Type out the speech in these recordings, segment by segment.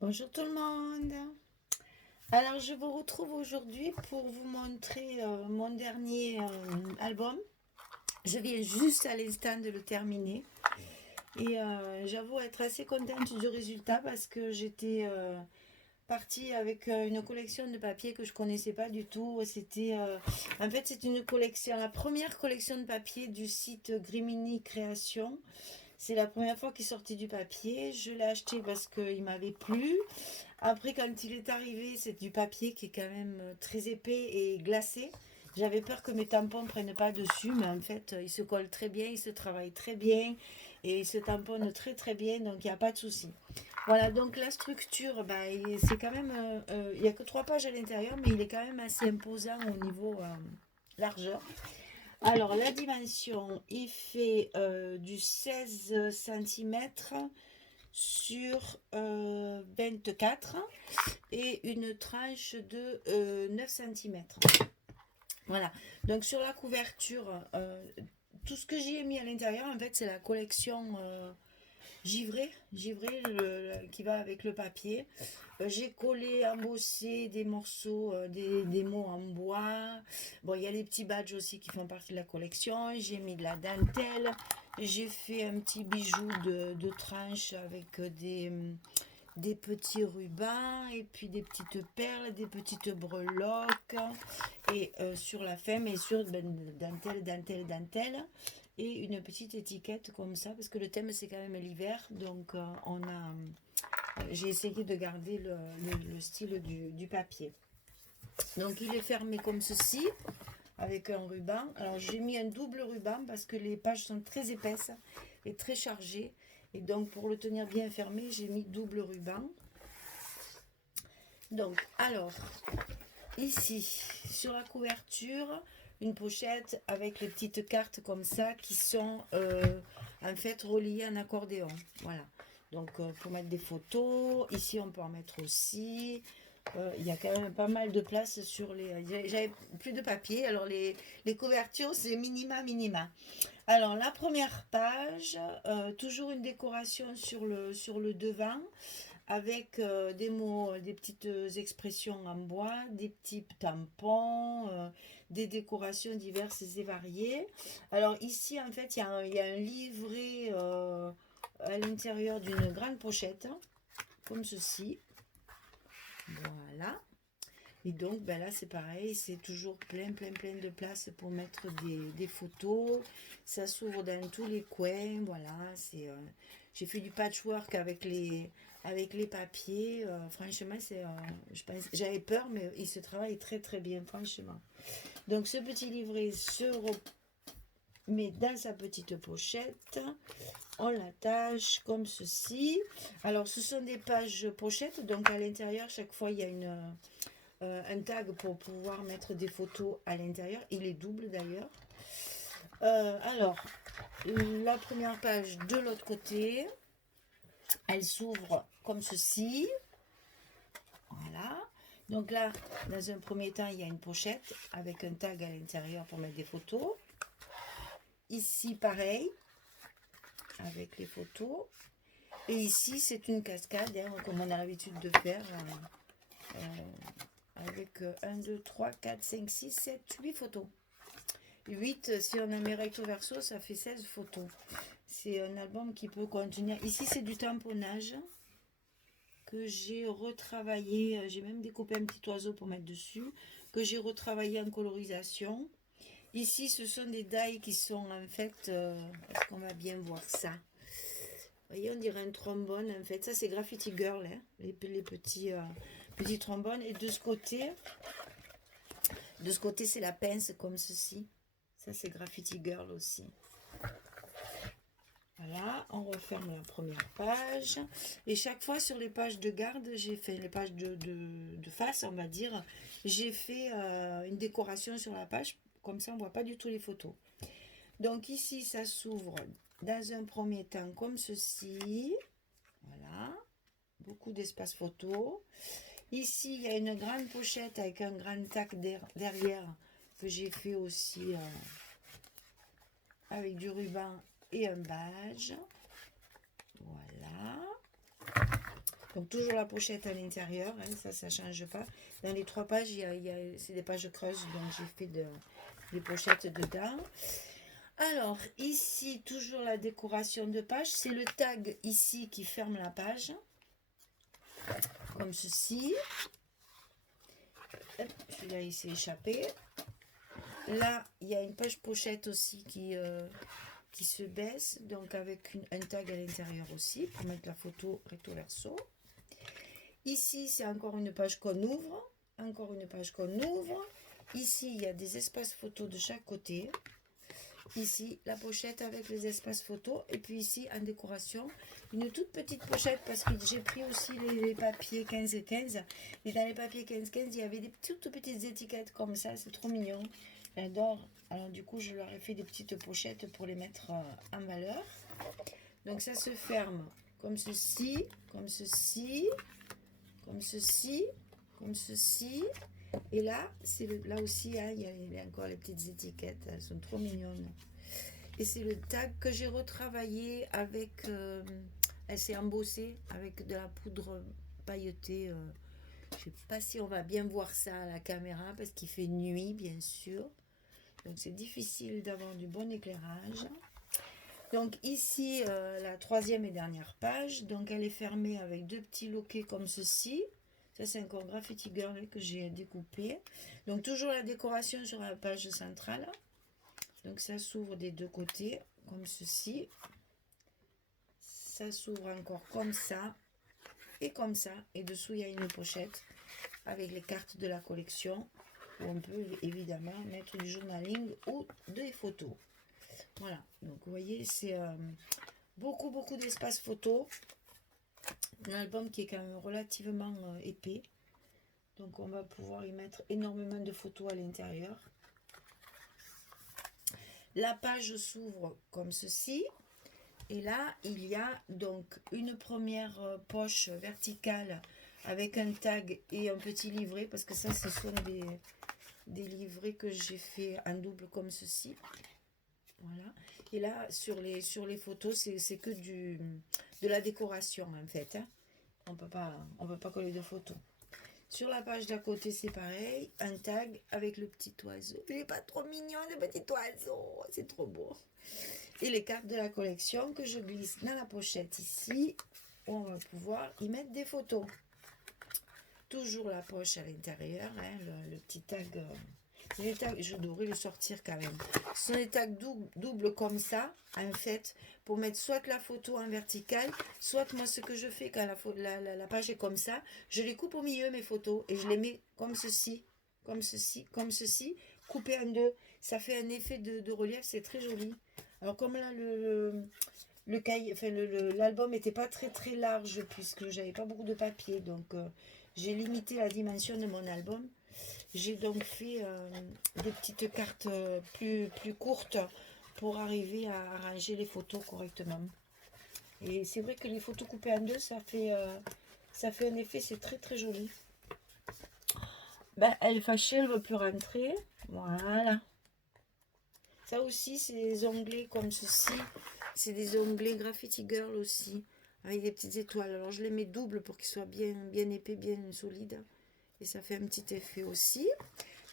Bonjour tout le monde. Alors je vous retrouve aujourd'hui pour vous montrer mon dernier album. Je viens juste à l'instant de le terminer et j'avoue être assez contente du résultat parce que j'étais partie avec une collection de papiers que je connaissais pas du tout. En fait c'est une collection, la première collection de papier du site Grimini Création. C'est la première fois qu'il sortait du papier. Je l'ai acheté parce qu'il m'avait plu. Après, quand il est arrivé, c'est du papier qui est quand même très épais et glacé. J'avais peur que mes tampons ne prennent pas dessus, mais en fait, il se colle très bien, il se travaille très bien et il se tamponne très très bien, donc il n'y a pas de souci. Voilà, donc la structure, bah, c'est quand même, il n'y a que trois pages à l'intérieur, mais il est quand même assez imposant au niveau largeur. Alors, la dimension, il fait du 16 cm sur 24 et une tranche de 9 cm. Voilà. Donc sur la couverture, tout ce que j'y ai mis à l'intérieur, en fait, c'est la collection givré qui va avec le papier. J'ai collé, embossé des morceaux, des mots en bois. Bon, il y a les petits badges aussi qui font partie de la collection. J'ai mis de la dentelle. J'ai fait un petit bijou de tranche avec des petits rubans et puis des petites perles, des petites breloques et sur la femme et sur dentelle et une petite étiquette comme ça parce que le thème c'est quand même l'hiver donc j'ai essayé de garder le style du papier. Donc il est fermé comme ceci avec un ruban. Alors j'ai mis un double ruban parce que les pages sont très épaisses et très chargées. Et donc pour le tenir bien fermé, j'ai mis double ruban. Donc alors ici sur la couverture, une pochette avec les petites cartes comme ça qui sont en fait reliées en accordéon. Voilà. Donc pour mettre des photos, ici on peut en mettre aussi. Il y a quand même pas mal de place sur les. J'avais plus de papier, alors les couvertures c'est minima. Alors la première page, toujours une décoration sur le devant avec des mots, des petites expressions en bois, des petits tampons, des décorations diverses et variées. Alors ici en fait il y a un livret à l'intérieur d'une grande pochette, comme ceci. Voilà. Et donc ben là c'est pareil, c'est toujours plein de place pour mettre des photos. Ça s'ouvre dans tous les coins, voilà. J'ai fait du patchwork avec les papiers. Franchement, j'avais peur, mais il se travaille très très bien, franchement. Donc ce petit livret se met dans sa petite pochette. On l'attache comme ceci. Alors ce sont des pages pochettes, donc à l'intérieur, chaque fois il y a un tag pour pouvoir mettre des photos à l'intérieur. Il est double d'ailleurs. Alors, la première page de l'autre côté, elle s'ouvre comme ceci. Voilà. Donc là, dans un premier temps, il y a une pochette avec un tag à l'intérieur pour mettre des photos. Ici, pareil, avec les photos. Et ici, c'est une cascade, hein, comme on a l'habitude de faire. Avec 1, 2, 3, 4, 5, 6, 7, 8 photos. 8, si on a mis recto verso, ça fait 16 photos. C'est un album qui peut contenir. Ici, c'est du tamponnage que j'ai retravaillé. J'ai même découpé un petit oiseau pour mettre dessus. Que j'ai retravaillé en colorisation. Ici, ce sont des die qui sont en fait. Est-ce qu'on va bien voir ça? Vous voyez, on dirait un trombone en fait. Ça, c'est Graffiti Girl, hein, les petits trombones. Et de ce côté, c'est la pince comme ceci. Ça, c'est Graffiti Girl aussi. Voilà, on referme la première page. Et chaque fois sur les pages de garde, j'ai fait les pages de face, on va dire, j'ai fait une décoration sur la page. Comme ça, on ne voit pas du tout les photos. Donc ici, ça s'ouvre dans un premier temps comme ceci. Voilà, beaucoup d'espace photo. Ici, il y a une grande pochette avec un grand tac derrière que j'ai fait aussi avec du ruban et un badge. Voilà. Donc toujours la pochette à l'intérieur, hein, ça ne change pas. Dans les 3 pages, c'est des pages creuses, donc j'ai fait des pochettes dedans. Alors ici, toujours la décoration de page, c'est le tag ici qui ferme la page, comme ceci. Celui-là il s'est échappé. Là, il y a une page pochette aussi qui se baisse, donc avec un tag à l'intérieur aussi, pour mettre la photo recto verso. Ici, c'est encore une page qu'on ouvre. Encore une page qu'on ouvre. Ici, il y a des espaces photos de chaque côté. Ici, la pochette avec les espaces photos. Et puis ici, en décoration, une toute petite pochette parce que j'ai pris aussi les papiers 15 et 15. Et dans les papiers 15-15, il y avait des toutes petites étiquettes comme ça. C'est trop mignon. J'adore. Alors du coup, je leur ai fait des petites pochettes pour les mettre en valeur. Donc ça se ferme comme ceci, comme ceci, comme ceci, comme ceci. Et là, là aussi, hein, il y a encore les petites étiquettes. Elles sont trop mignonnes. Et c'est le tag que j'ai retravaillé avec... elle s'est embossée avec de la poudre pailletée. Je ne sais pas si on va bien voir ça à la caméra parce qu'il fait nuit, bien sûr. Donc c'est difficile d'avoir du bon éclairage. Donc ici, la 3e et dernière page. Donc elle est fermée avec 2 petits loquets comme ceci. Ça c'est encore Graffiti Girl que j'ai découpé. Donc toujours la décoration sur la page centrale. Donc ça s'ouvre des 2 côtés comme ceci. Ça s'ouvre encore comme ça et comme ça. Et dessous il y a une pochette avec les cartes de la collection. Où on peut évidemment mettre du journaling ou des photos. Voilà, donc vous voyez, c'est beaucoup d'espace photo. Un album qui est quand même relativement épais. Donc on va pouvoir y mettre énormément de photos à l'intérieur. La page s'ouvre comme ceci. Et là, il y a donc une première poche verticale avec un tag et un petit livret. Parce que ça, ce sont des livrets que j'ai fait en double comme ceci. Voilà. Et là, sur les photos, c'est que de la décoration, en fait. Hein. On peut pas coller de photos. Sur la page d'à côté, c'est pareil. Un tag avec le petit oiseau. Il n'est pas trop mignon, le petit oiseau. C'est trop beau. Et les cartes de la collection que je glisse dans la pochette ici. Où on va pouvoir y mettre des photos. Toujours la poche à l'intérieur. Hein, le petit tag... les tags, je devrais le sortir quand même. Ce sont des tags doubles comme ça, en fait, pour mettre soit la photo en verticale, soit moi ce que je fais quand la page est comme ça, je les coupe au milieu mes photos et je les mets comme ceci, comme ceci, comme ceci, coupé en 2. Ça fait un effet de relief, c'est très joli. Alors comme là l'album n'était pas très large puisque j'avais pas beaucoup de papier, donc j'ai limité la dimension de mon album. J'ai donc fait des petites cartes plus courtes pour arriver à arranger les photos correctement. Et c'est vrai que les photos coupées en 2, ça fait un effet, c'est très joli. Ben, elle est fâchée, elle ne veut plus rentrer. Voilà. Ça aussi, c'est des onglets comme ceci. C'est des onglets Graffiti Girl aussi, avec des petites étoiles. Alors je les mets double pour qu'ils soient bien épais, bien solides. Et ça fait un petit effet aussi.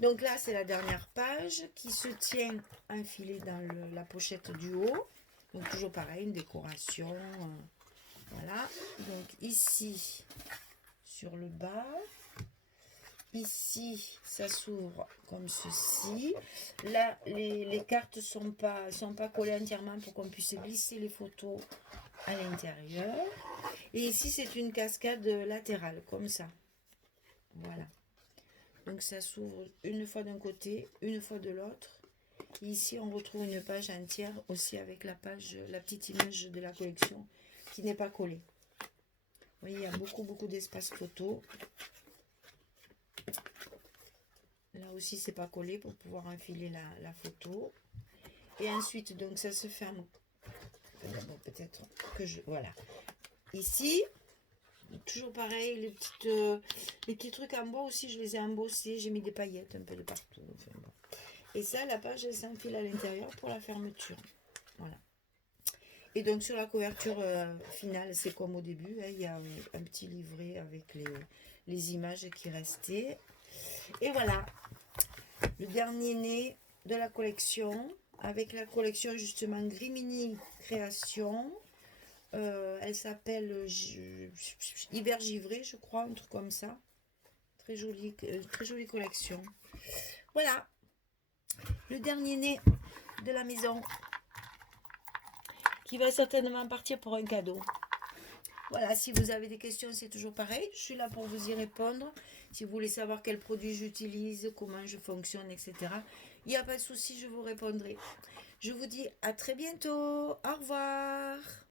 Donc là, c'est la dernière page qui se tient enfilée dans la pochette du haut. Donc toujours pareil, une décoration. Voilà. Donc ici, sur le bas. Ici, ça s'ouvre comme ceci. Là, les cartes sont pas collées entièrement pour qu'on puisse glisser les photos à l'intérieur. Et ici, c'est une cascade latérale, comme ça. Voilà. Donc ça s'ouvre une fois d'un côté, une fois de l'autre. Ici, on retrouve une page entière aussi avec la petite image de la collection qui n'est pas collée. Vous voyez, il y a beaucoup d'espace photo. Là aussi, c'est pas collé pour pouvoir enfiler la photo. Et ensuite, donc ça se ferme. Bon, peut-être que voilà. Ici, toujours pareil, les petits trucs en bois aussi, je les ai embossés. J'ai mis des paillettes un peu de partout. Enfin, bon. Et ça, la page, elle s'enfile à l'intérieur pour la fermeture. Voilà. Et donc sur la couverture finale, c'est comme au début, hein, il y a un petit livret avec les images qui restaient. Et voilà, le dernier né de la collection, avec la collection justement Grimini Création. Elle s'appelle Hiver Givré, je crois, un truc comme ça. Très jolie collection. Voilà, le dernier né de la maison qui va certainement partir pour un cadeau. Voilà, si vous avez des questions, c'est toujours pareil. Je suis là pour vous y répondre. Si vous voulez savoir quels produits j'utilise, comment je fonctionne, etc. Il n'y a pas de souci, je vous répondrai. Je vous dis à très bientôt. Au revoir.